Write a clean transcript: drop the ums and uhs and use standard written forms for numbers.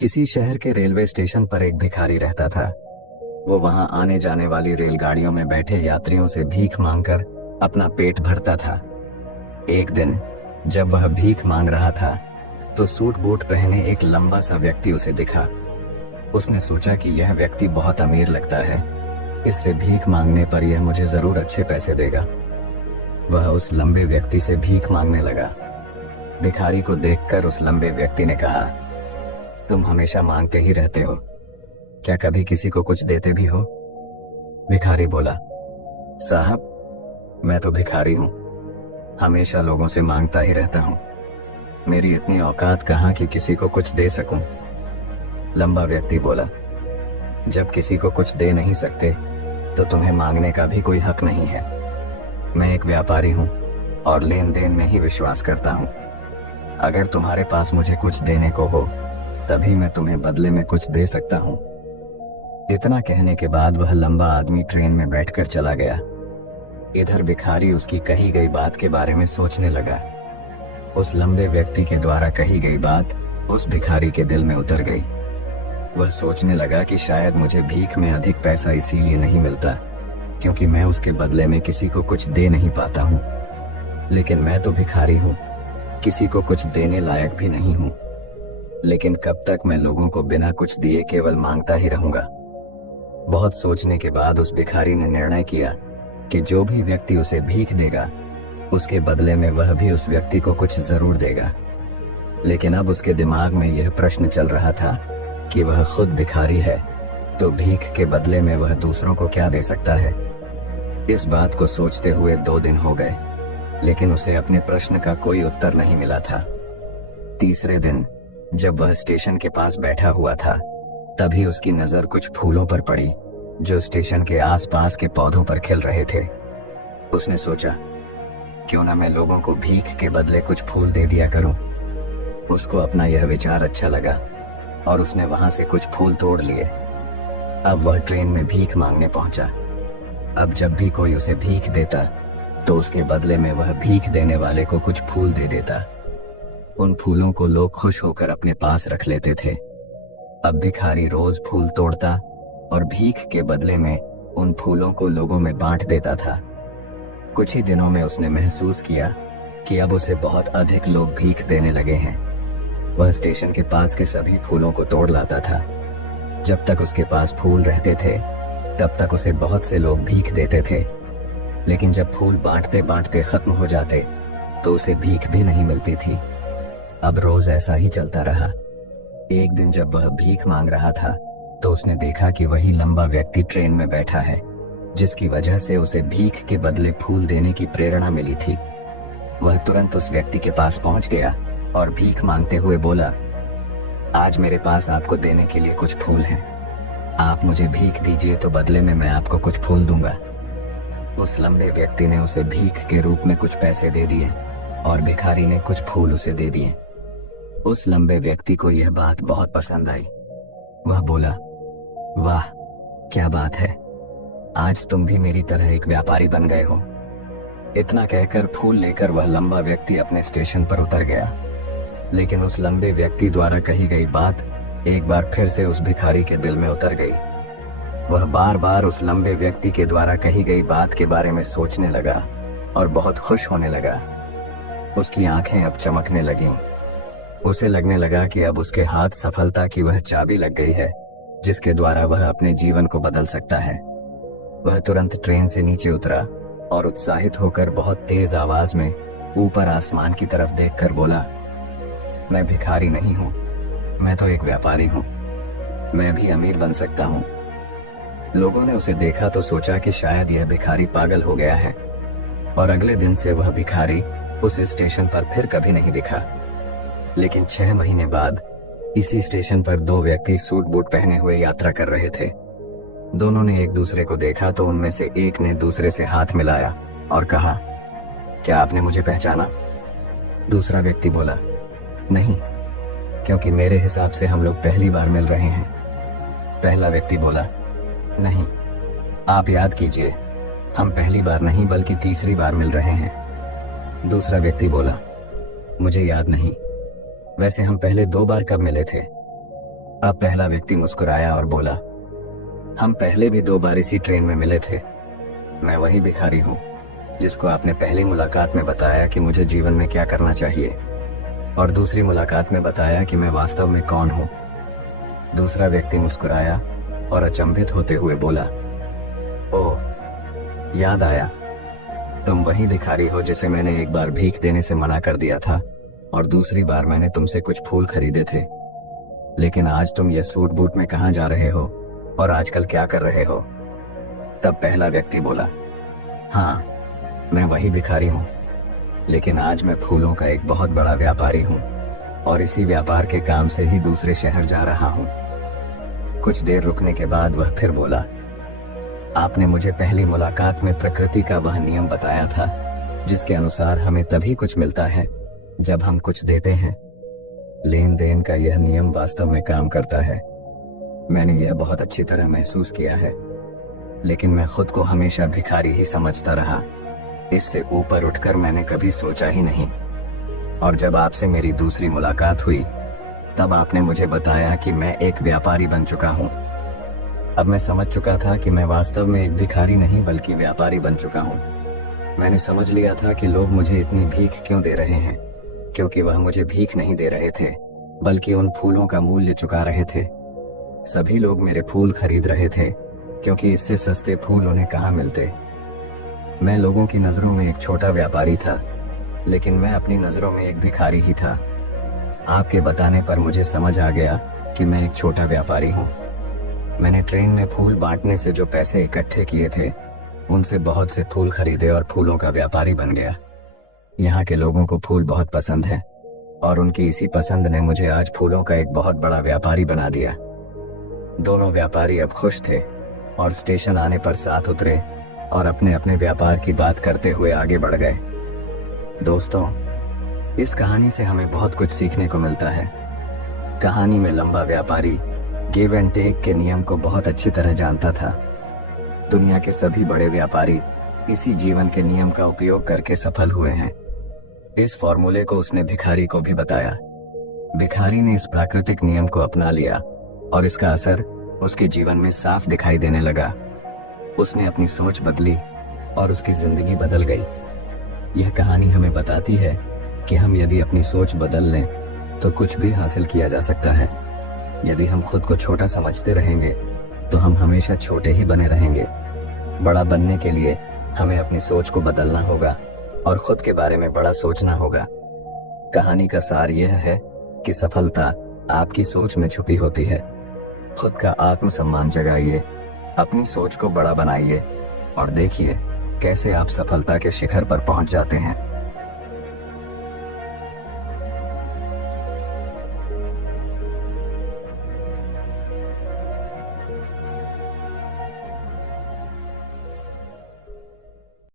किसी शहर के रेलवे स्टेशन पर एक भिखारी रहता था। वो वहां आने जाने वाली रेलगाड़ियों में बैठे यात्रियों से भीख मांगकर अपना पेट भरता था। एक दिन जब वह भीख मांग रहा था तो सूट बूट पहने एक लंबा सा व्यक्ति उसे दिखा। उसने सोचा कि यह व्यक्ति बहुत अमीर लगता है, इससे भीख मांगने पर यह मुझे जरूर अच्छे पैसे देगा। वह उस लंबे व्यक्ति से भीख मांगने लगा। भिखारी को देखकर उस लंबे व्यक्ति ने कहा, तुम हमेशा मांगते ही रहते हो, क्या कभी किसी को कुछ देते भी हो? भिखारी बोला, साहब मैं तो भिखारी हूं, हमेशा लोगों से मांगता ही रहता हूं, मेरी इतनी औकात कहां कि किसी को कुछ दे सकूं। लंबा व्यक्ति बोला, जब किसी को कुछ दे नहीं सकते तो तुम्हें मांगने का भी कोई हक नहीं है। मैं एक व्यापारी हूं और लेन देन में ही विश्वास करता हूं। अगर तुम्हारे पास मुझे कुछ देने को हो तभी मैं तुम्हें बदले में कुछ दे सकता हूं। इतना कहने के बाद वह लंबा आदमी ट्रेन में बैठकर चला गया। इधर भिखारी उसकी कही गई बात के बारे में सोचने लगा। उस लंबे व्यक्ति के द्वारा कही गई बात उस भिखारी के दिल में उतर गई। वह सोचने लगा कि शायद मुझे भीख में अधिक पैसा इसीलिए नहीं मिलता क्योंकि मैं उसके बदले में किसी को कुछ दे नहीं पाता हूँ। लेकिन मैं तो भिखारी हूँ, किसी को कुछ देने लायक भी नहीं हूँ। लेकिन कब तक मैं लोगों को बिना कुछ दिए केवल मांगता ही रहूंगा। बहुत सोचने के बाद उस भिखारी ने निर्णय किया कि जो भी व्यक्ति उसे भीख देगा उसके बदले में वह भी उस व्यक्ति को कुछ जरूर देगा। लेकिन अब उसके दिमाग में यह प्रश्न चल रहा था कि वह खुद भिखारी है तो भीख के बदले में वह दूसरों को क्या दे सकता है। इस बात को सोचते हुए 2 दिन हो गए, लेकिन उसे अपने प्रश्न का कोई उत्तर नहीं मिला था। तीसरे दिन जब वह स्टेशन के पास बैठा हुआ था तभी उसकी नजर कुछ फूलों पर पड़ी जो स्टेशन के आसपास के पौधों पर खिल रहे थे। उसने सोचा, क्यों ना मैं लोगों को भीख के बदले कुछ फूल दे दिया करूं। उसको अपना यह विचार अच्छा लगा और उसने वहां से कुछ फूल तोड़ लिए। अब वह ट्रेन में भीख मांगने पहुंचा। अब जब भी कोई उसे भीख देता तो उसके बदले में वह भीख देने वाले को कुछ फूल दे देता। उन फूलों को लोग खुश होकर अपने पास रख लेते थे। अब भिखारी रोज फूल तोड़ता और भीख के बदले में उन फूलों को लोगों में बांट देता था। कुछ ही दिनों में उसने महसूस किया कि अब उसे बहुत अधिक लोग भीख देने लगे हैं। वह स्टेशन के पास के सभी फूलों को तोड़ लाता था। जब तक उसके पास फूल रहते थे तब तक उसे बहुत से लोग भीख देते थे, लेकिन जब फूल बांटते बांटते खत्म हो जाते तो उसे भीख भी नहीं मिलती थी। अब रोज ऐसा ही चलता रहा। एक दिन जब वह भीख मांग रहा था तो उसने देखा कि वही लंबा व्यक्ति ट्रेन में बैठा है जिसकी वजह से उसे भीख के बदले फूल देने की प्रेरणा मिली थी। वह तुरंत उस व्यक्ति के पास पहुंच गया और भीख मांगते हुए बोला, आज मेरे पास आपको देने के लिए कुछ फूल हैं। आप मुझे भीख दीजिए तो बदले में मैं आपको कुछ फूल दूंगा। उस लंबे व्यक्ति ने उसे भीख के रूप में कुछ पैसे दे दिए और भिखारी ने कुछ फूल उसे दे दिए। उस लंबे व्यक्ति को यह बात बहुत पसंद आई। वह बोला, वाह क्या बात है, आज तुम भी मेरी तरह एक व्यापारी बन गए हो। इतना कहकर फूल लेकर वह लंबा व्यक्ति अपने स्टेशन पर उतर गया। लेकिन उस लंबे व्यक्ति द्वारा कही गई बात एक बार फिर से उस भिखारी के दिल में उतर गई। वह बार बार उस लंबे व्यक्ति के द्वारा कही गई बात के बारे में सोचने लगा और बहुत खुश होने लगा। उसकी आंखें अब चमकने लगीं। उसे लगने लगा कि अब उसके हाथ सफलता की वह चाबी लग गई है जिसके द्वारा वह अपने जीवन को बदल सकता है। वह तुरंत ट्रेन से नीचे उतरा और उत्साहित होकर बहुत तेज आवाज में ऊपर आसमान की तरफ देखकर बोला, मैं भिखारी नहीं हूँ, मैं तो एक व्यापारी हूँ, मैं भी अमीर बन सकता हूँ। लोगों ने उसे देखा तो सोचा कि शायद यह भिखारी पागल हो गया है और अगले दिन से वह भिखारी उस स्टेशन पर फिर कभी नहीं दिखा। लेकिन 6 महीने बाद इसी स्टेशन पर 2 व्यक्ति सूट बूट पहने हुए यात्रा कर रहे थे। दोनों ने एक दूसरे को देखा तो उनमें से एक ने दूसरे से हाथ मिलाया और कहा, क्या आपने मुझे पहचाना? दूसरा व्यक्ति बोला, नहीं, क्योंकि मेरे हिसाब से हम लोग पहली बार मिल रहे हैं। पहला व्यक्ति बोला, नहीं, आप याद कीजिए, हम पहली बार नहीं बल्कि तीसरी बार मिल रहे हैं। दूसरा व्यक्ति बोला, मुझे याद नहीं, वैसे हम पहले 2 बार कब मिले थे? अब पहला व्यक्ति मुस्कुराया और बोला, हम पहले भी 2 बार इसी ट्रेन में मिले थे। मैं वही भिखारी हूँ जिसको आपने पहली मुलाकात में बताया कि मुझे जीवन में क्या करना चाहिए, और दूसरी मुलाकात में बताया कि मैं वास्तव में कौन हूँ। दूसरा व्यक्ति मुस्कुराया और अचंभित होते हुए बोला, ओह, याद आया, तुम वही भिखारी हो जिसे मैंने एक बार भीख देने से मना कर दिया था और दूसरी बार मैंने तुमसे कुछ फूल खरीदे थे। लेकिन आज तुम ये सूट बूट में कहाँ जा रहे हो और आजकल क्या कर रहे हो? तब पहला व्यक्ति बोला, हाँ, मैं वही भिखारी हूँ, लेकिन आज मैं फूलों का एक बहुत बड़ा व्यापारी हूँ और इसी व्यापार के काम से ही दूसरे शहर जा रहा हूँ। कुछ देर रुकने के बाद वह फिर बोला, आपने मुझे पहली मुलाकात में प्रकृति का वह नियम बताया था जिसके अनुसार हमें तभी कुछ मिलता है जब हम कुछ देते हैं। लेन देन का यह नियम वास्तव में काम करता है। मैंने यह बहुत अच्छी तरह महसूस किया है, लेकिन मैं खुद को हमेशा भिखारी ही समझता रहा। इससे ऊपर उठकर मैंने कभी सोचा ही नहीं। और जब आपसे मेरी दूसरी मुलाकात हुई तब आपने मुझे बताया कि मैं एक व्यापारी बन चुका हूँ। अब मैं समझ चुका था कि मैं वास्तव में एक भिखारी नहीं बल्कि व्यापारी बन चुका हूँ। मैंने समझ लिया था कि लोग मुझे इतनी भीख क्यों दे रहे हैं, क्योंकि वह मुझे भीख नहीं दे रहे थे बल्कि उन फूलों का मूल्य चुका रहे थे। सभी लोग मेरे फूल खरीद रहे थे क्योंकि इससे सस्ते फूल उन्हें कहाँ मिलते। मैं लोगों की नजरों में एक छोटा व्यापारी था, लेकिन मैं अपनी नजरों में एक भिखारी ही था। आपके बताने पर मुझे समझ आ गया कि मैं एक छोटा व्यापारी हूँ। मैंने ट्रेन में फूल बांटने से जो पैसे इकट्ठे किए थे उनसे बहुत से फूल खरीदे और फूलों का व्यापारी बन गया। यहाँ के लोगों को फूल बहुत पसंद है और उनकी इसी पसंद ने मुझे आज फूलों का एक बहुत बड़ा व्यापारी बना दिया। दोनों व्यापारी अब खुश थे और स्टेशन आने पर साथ उतरे और अपने अपने व्यापार की बात करते हुए आगे बढ़ गए। दोस्तों, इस कहानी से हमें बहुत कुछ सीखने को मिलता है। कहानी में लंबा व्यापारी गिव एंड टेक के नियम को बहुत अच्छी तरह जानता था। दुनिया के सभी बड़े व्यापारी इसी जीवन के नियम का उपयोग करके सफल हुए हैं। इस फॉर्मूले को उसने भिखारी को भी बताया। भिखारी ने इस प्राकृतिक नियम को अपना लिया और इसका असर उसके जीवन में साफ दिखाई देने लगा। उसने अपनी सोच बदली और उसकी जिंदगी बदल गई। यह कहानी हमें बताती है कि हम यदि अपनी सोच बदल लें तो कुछ भी हासिल किया जा सकता है। यदि हम खुद को छोटा समझते रहेंगे तो हम हमेशा छोटे ही बने रहेंगे। बड़ा बनने के लिए हमें अपनी सोच को बदलना होगा और खुद के बारे में बड़ा सोचना होगा। कहानी का सार यह है कि सफलता आपकी सोच में छुपी होती है। खुद का आत्मसम्मान जगाइए, अपनी सोच को बड़ा बनाइए और देखिए कैसे आप सफलता के शिखर पर पहुंच जाते हैं।